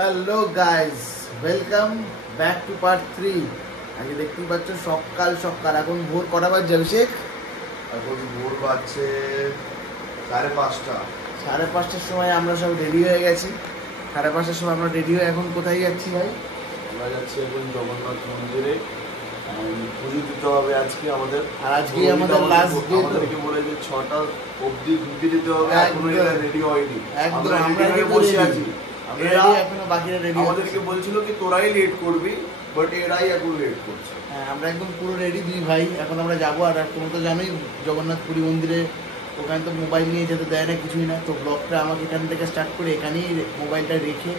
Hello guys, welcome back to part 3। আগে দেখতেই পাচ্ছ সকাল সকাল এখন ভোর কটা বাজছে অভিষেক? এখন ভোর বাজছে 5:30। 5:30টার সময় আমরা সব রেডি হয়ে গেছি। 5:30টার সময় আমরা রেডি হয়ে এখন কোথায় যাচ্ছি ভাই? আমরা যাচ্ছি এখন জগন্নাথ মন্দিরে, পুজো দিতে হবে আজকে আমাদের। আর আজকে আমাদের লাস্ট ডে, আমাদেরকে বলে যে 6টা অবধি ঢুকে দিতে হবে। এখনো এরা রেডি হয়নি, একদম আমরা বসে আছি। এখনো বাকিরা রেডি। আমাদেরকে বলছিল কি তোরাই লেট করবি, বাট এরাই এখন লেট করছে। হ্যাঁ, আমরা একদম পুরো রেডি দুই ভাই। এখন আমরা যাবো। আর তোমরা তো জানোই জগন্নাথ পুরী মন্দিরে ওখানে তো মোবাইল নিয়ে যেতে দেয় না, কিছুই না। তো ব্লগটা আমাকে এখান থেকে স্টার্ট করে এখানেই মোবাইলটা রেখে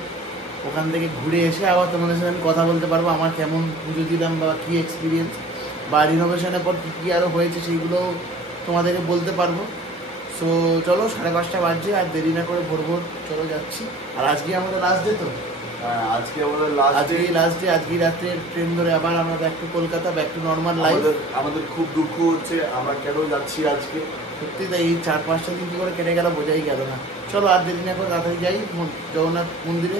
ওখান থেকে ঘুরে এসে আবার তোমাদের সাথে আমি কথা বলতে পারবো আমার কেমন পুজো দিলাম বা কী এক্সপিরিয়েন্স বা রিনোভেশনের পর কী কী আরও হয়েছে সেইগুলো তোমাদেরকে বলতে পারবো। সো চলো, 5:30 বাজছে, আর দেরি না করে ভোর ভোর চলো যাচ্ছি। আর আজকে আমাদের লাস্ট ডে তো। আজকে আমাদের লাস্ট ডে। আজকে রাত্রে ট্রেন ধরে আবার আমরা back to Kolkata, back to normal life. আমাদের খুব দুঃখ হচ্ছে আমরা কেন যাচ্ছি আজকে। সত্যি তাই, এই 4-5টা দিন কী করে কেটে গেল বোঝাই গেল না। চলো আর দেরি না করে তাড়াতাড়ি যাই জগন্নাথ মন্দিরে,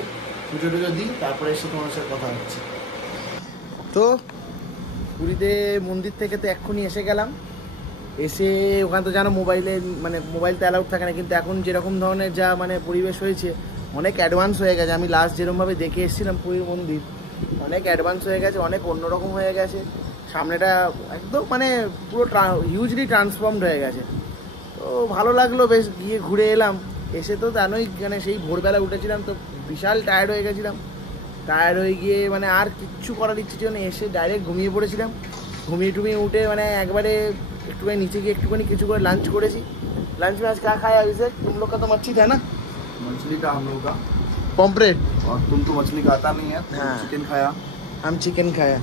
পুজো টুজো দিই, তারপরে এসে তোমার সাথে কথা হচ্ছে। তো পুরীতে মন্দির থেকে তো এক্ষুনি এসে গেলাম। এসে ওখানে তো জানো মোবাইলে মোবাইল তো অ্যালাউড থাকে না, কিন্তু এখন যেরকম ধরনের যা পরিবেশ হয়েছে অনেক অ্যাডভান্স হয়ে গেছে। আমি লাস্ট যেরকমভাবে দেখে এসেছিলাম পুরীর মন্দির, অনেক অ্যাডভান্স হয়ে গেছে, অনেক অন্যরকম হয়ে গেছে। সামনেটা একদম পুরো হিউজলি ট্রান্সফর্মড হয়ে গেছে। তো ভালো লাগলো বেশ, গিয়ে ঘুরে এলাম। এসে তো জানোই সেই ভোরবেলা উঠেছিলাম, তো বিশাল টায়ার্ড হয়ে গেছিলাম। টায়ার্ড হয়ে গিয়ে আর কিচ্ছু করার ইচ্ছে ছিল না, এসে ডাইরেক্ট ঘুমিয়ে পড়েছিলাম। ঘুমিয়ে উঠে একবারে একটুখানি নিচে গিয়ে একটুখানি কিছু করে লাঞ্চ করেছি। लंच में आज क्या खाया अभिषेक? तुम लोग का तो मच्छी था ना? मछली का हम लोग का पम्पलेट। और तुम तो मछली खाता नहीं है। हाँ, चिकन खाया। हम चिकन खाया।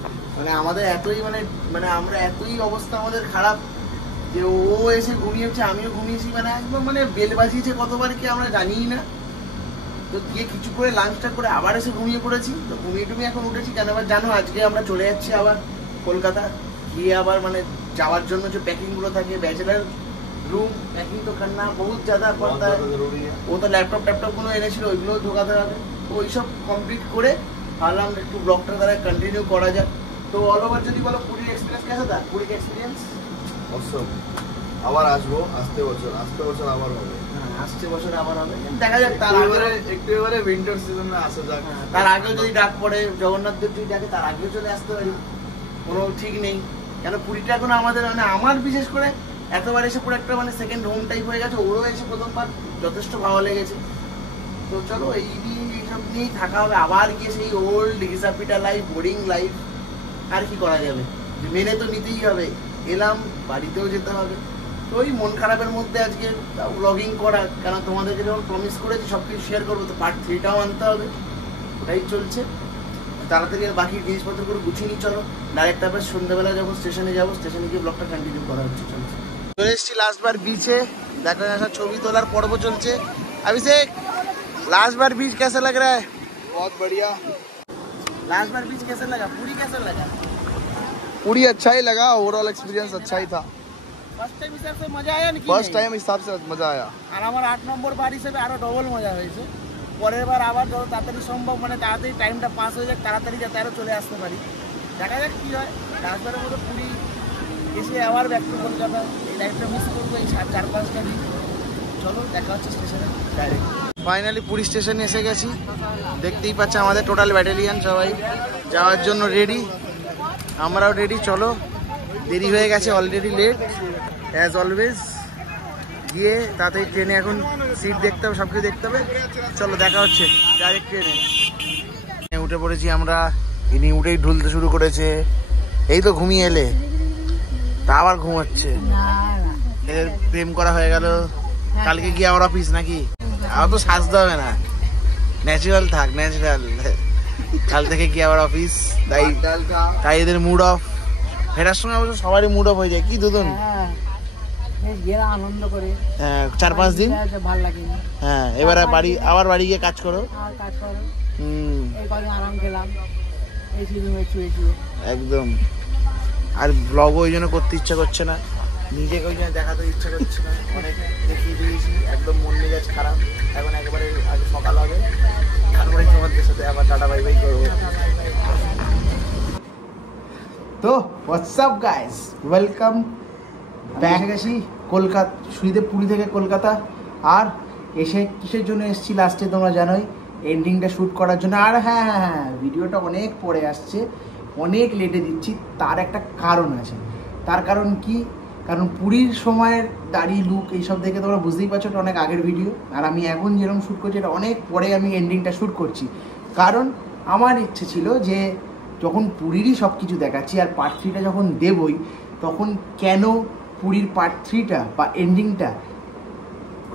আমাদের এতই আমরা এতই অবস্থা আমাদের খারাপ যে ও এসে ঘুমিয়েছে, আমিও ঘুমিয়েছি। একদম বেল বাজিয়েছে কতবার কি আমরা জানিই না। তো গিয়ে কিছু করে লাঞ্চটা করে আবার এসে ঘুমিয়ে পড়েছি। তো ঘুমিয়ে এখন উঠেছি কেন আবার জানো? আজকে আমরা চলে যাচ্ছি আবার কলকাতা। গিয়ে আবার যাওয়ার জন্য যে প্যাকিংগুলো থাকে, ব্যাচেলার रूम पैकिंग तो करना बहुत ज़्यादा पड़ता है। वो तो लैपटॉपগুলো এনেছিল, ওইগুলো ঢোকাতে হবে। তো ওই সব কমপ্লিট করে ভাবলাম একটু ব্লগটা দ্বারা কন্টিনিউ করা যায়। তো অল ওভার যদি বলো পুরীর এক্সপিরিয়েন্স কেমন था? পুরীর এক্সপিরিয়েন্স অসম। আবার আসবো, আসতে বছর আবার হবে। হ্যাঁ, আসছে বছর আবার হবে, দেখা যাক। তার আগে একটু এবারে উইন্টার সিজনে আসা যাক। তার আগেও যদি ডাক পড়ে, জগন্নাথ দেব যদি ডাকে, তার আগেও চলে আসতে পারি, কোনো ঠিক নেই। কেন পুরীটা এখন আমাদের আমার বিশেষ করে এতবার এসে পুরো একটা সেকেন্ড হোম টাইপ হয়ে গেছে। ওরও এসে প্রথমবার যথেষ্ট ভালো লেগেছে। তো চলো এইসব নিয়েই থাকা হবে। আবার গিয়ে সেই ওল্ড ঘিসাপিটা লাইফ, বোরিং লাইফ, আর কি করা যাবে, মেনে তো নিতেই হবে। এলাম, বাড়িতেও যেতে হবে। তো ওই মন খারাপের মধ্যে আজকে ব্লগিং করা, কারণ তোমাদেরকে যখন প্রমিস করেছি সব কিছু শেয়ার করবো, তো পার্ট 3টাও আনতে হবে। ওটাই চলছে। তাড়াতাড়ি আর বাকি জিনিসপত্রগুলো গুছিয়ে নিই। চলো ডাইরেক্ট তারপর সন্ধ্যাবেলা যখন স্টেশনে যাবো, স্টেশনে গিয়ে ব্লগটা কন্টিনিউ করা হচ্ছে। চলছে, চলে এসেছি লাস্ট বার बीचे। देखो ऐसा ছবি তোলার পর্ব চলছে। अभिषेक, लास्ट बार बीच कैसा लग रहा है? बहुत बढ़िया। लास्ट बार बीच कैसा लगा? पूरी कैसा लगा? पूरी अच्छा ही लगा, ओवरऑल एक्सपीरियंस अच्छा ही था। ফার্স্ট টাইম হিসাবে মজা আয়া নাকি? फर्स्ट टाइम हिसाब से मजा आया। আর আমার 8 নম্বর বার হিসেবে আরো ডবল মজা হয়েছে। পরের বার আবার যত তাড়াতাড়ি সম্ভব তাড়াতাড়ি টাইমটা পাস হয়ে যাক, তাড়াতাড়ি যাতে আরো চলে আসতে পারি। দেখা যাক কি হয়। লাস্ট বারের মতো পুরী এসে আবার ব্যাক টু কলকাতা, এই লাইফটা মিস করবো এই 4-5টা দিন। চলো দেখা হচ্ছে স্টেশনে ডাইরেক্ট। ফাইনালি পুরী স্টেশনে এসে গেছি। দেখতেই পাচ্ছে আমাদের টোটাল ব্যাটালিয়ান সবাই যাওয়ার জন্য রেডি, আমরাও রেডি। চলো, দেরি হয়ে গেছে, অলরেডি লেট অ্যাজ অলওয়েজ। গিয়ে তাতেই ট্রেনে এখন সিট দেখতে হবে, সব কিছু দেখতে হবে। চলো দেখা হচ্ছে ডাইরেক্ট ট্রেনে। উঠে পড়েছি আমরা। ইনি উঠেই ঢুলতে শুরু করেছে। এই তো ঘুমিয়ে এলে, তা আবার ঘুমাচ্ছে। এর প্রেম করা হয়ে গেল। কালকে গিয়ে আবার অফিস নাকি? আবার তো সাজতে হবে না, ন্যাচারাল থাক, ন্যাচারাল। কাল থেকে গিয়ে আবার অফিস, তাই এদের মুড অফ। ফেরার সময় অবশ্য সবারই মুড অফ হয়ে যায়। কি দুদিন আনন্দ করে 4-5 দিন ভালো লাগে। হ্যাঁ, এবার আবার বাড়ি গিয়ে কাজ করো। আরাম খেলাম একদম। আর ব্লগও ওই জন্য করতে ইচ্ছা করছে না, নিজেকে ওই জন্য দেখাতে ইচ্ছা করছে না। অনেক দেখিয়ে দিয়েছি, একদম মন মেজাজ খারাপ। এখন একেবারে আজ সকাল হবে, তারপরে তোমাদের সাথে টাটা বাই বাই করবো। তো হোয়াটসঅ্যাপ গাইস, ওয়েলকাম ব্যাক। গেছি কলকাতা, সুইদে পুরী থেকে কলকাতা। আর এসে কিসের জন্য এসেছি লাস্টে তোমরা জানোই, এন্ডিংটা শ্যুট করার জন্য। আর হ্যাঁ, ভিডিওটা অনেক পরে আসছে, অনেক লেটে দিচ্ছি। তার একটা কারণ আছে। তার কারণ কি? কারণ পুরীর সময়ের দাড়ি লুক এইসব দেখে তোমরা বুঝতেই পারছো, এটা অনেক আগের ভিডিও। আর আমি এখন যেরকম শ্যুট করছি এটা অনেক পরে আমি এন্ডিংটা শ্যুট করছি। কারণ আমার ইচ্ছে ছিল যে যখন পুরীরই সব কিছু দেখাচ্ছি আর পার্ট 3টা যখন দেবই, তখন কেন পুরীর পার্ট 3টা বা এন্ডিংটা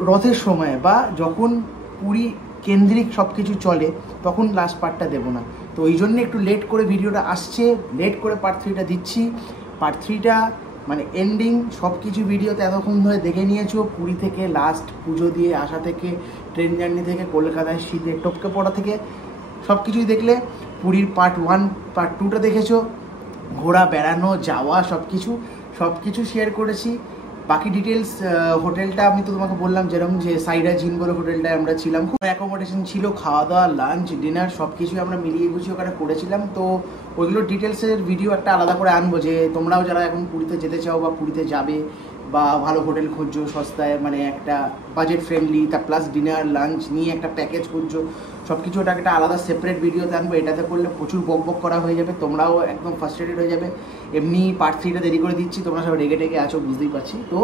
রথের সময় বা যখন পুরী কেন্দ্রিক সব কিছু চলে তখন লাস্ট পার্টটা দেবো না। তো ওই জন্য একটু লেট করে ভিডিওটা আসছে, লেট করে পার্ট 3টা দিচ্ছি। পার্ট 3টা মানে এন্ডিং সব কিছু ভিডিওতে এতক্ষণ ধরে দেখে নিয়েছো। পুরী থেকে লাস্ট পুজো দিয়ে আসা থেকে, ট্রেন জার্নি থেকে, কলকাতায় শীতে টপকে পড়া থেকে সব কিছুই দেখলে। পুরীর পার্ট 1 পার্ট 2টা দেখেছো, ঘোরা বেড়ানো যাওয়া সব কিছু শেয়ার করেছি। বাকি ডিটেলস, হোটেলটা আমি তো তোমাকে বললাম যেরকম যে সাইডা জিন বলে হোটেলটায় আমরা ছিলাম, খুব অ্যাকোমোডেশন ছিল, খাওয়া দাওয়া, লাঞ্চ, ডিনার সব কিছুই আমরা মিলিয়ে গুছিয়ে ওখানে করেছিলাম। তো ওইগুলো ডিটেলসের ভিডিও একটা আলাদা করে আনবো, যে তোমরাও যারা এখন পুরীতে যেতে চাও বা পুরীতে যাবে বা ভালো হোটেল খুঁজছো সস্তায়, মানে একটা বাজেট ফ্রেন্ডলি, তার প্লাস ডিনার লাঞ্চ নিয়ে একটা প্যাকেজ খুঁজছো, সব কিছু ওটাকে একটা আলাদা সেপারেট ভিডিওতে আনবো। এটাতে করলে প্রচুর বক করা হয়ে যাবে, তোমরাও একদম ফার্স্ট্রেটেড হয়ে যাবে। এমনি পার্ট 3টা দেরি করে দিচ্ছি, তোমরা সব রেগে টেগে আছো বুঝতেই পারছি। তো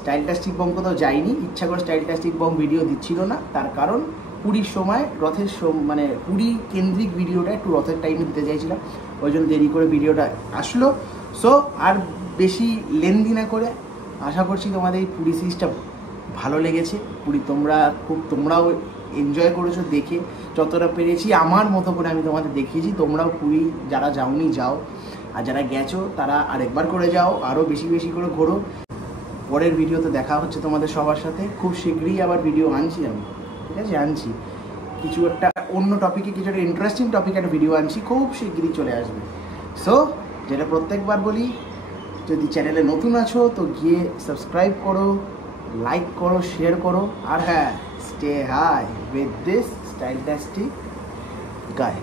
স্টাইলটাস্টিক বং কোথাও যাইনি, ইচ্ছা করে স্টাইলটাস্টিক বং ভিডিও দিচ্ছিল না। তার কারণ পুরীর সময় রথের মানে পুরী কেন্দ্রিক ভিডিওটা একটু রথের টাইমে দিতে চাইছিলাম, ওই জন্য দেরি করে ভিডিওটা আসলো। সো আর বেশি লেন্দি না করে, আশা করছি তোমাদের এই পুরী সিরিজটা ভালো লেগেছে। তোমরাও এনজয় করেছো দেখে, যতটা পেরেছি আমার মতো করে আমি তোমাদের দেখিয়েছি। তোমরাও পুরী যারা যাওনি যাও, আর যারা গেছো তারা আরেকবার করে যাও, আরও বেশি বেশি করে ঘোরো। পরের ভিডিওতে দেখা হচ্ছে তোমাদের সবার সাথে। খুব শীঘ্রই আবার ভিডিও আনছি আমি, ঠিক আছে? আনছি কিছু একটা অন্য টপিকে, কিছু একটা ইন্টারেস্টিং টপিকে একটা ভিডিও আনছি, খুব শীঘ্রই চলে আসবে। সো যেটা প্রত্যেকবার বলি, যদি চ্যানেলে নতুন আছো তো গিয়ে সাবস্ক্রাইব করো, লাইক করো, শেয়ার করো। আর হ্যাঁ, stay high with this styletastic guy.